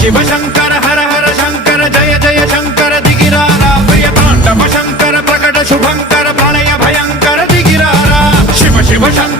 शिव शंकर हर हर शंकर जय जय शंकर दिगिरारा प्रिय तांडव शंकर प्रकट शुभंकर प्रलय भयंकर दिगिरारा शिव शिव शंकर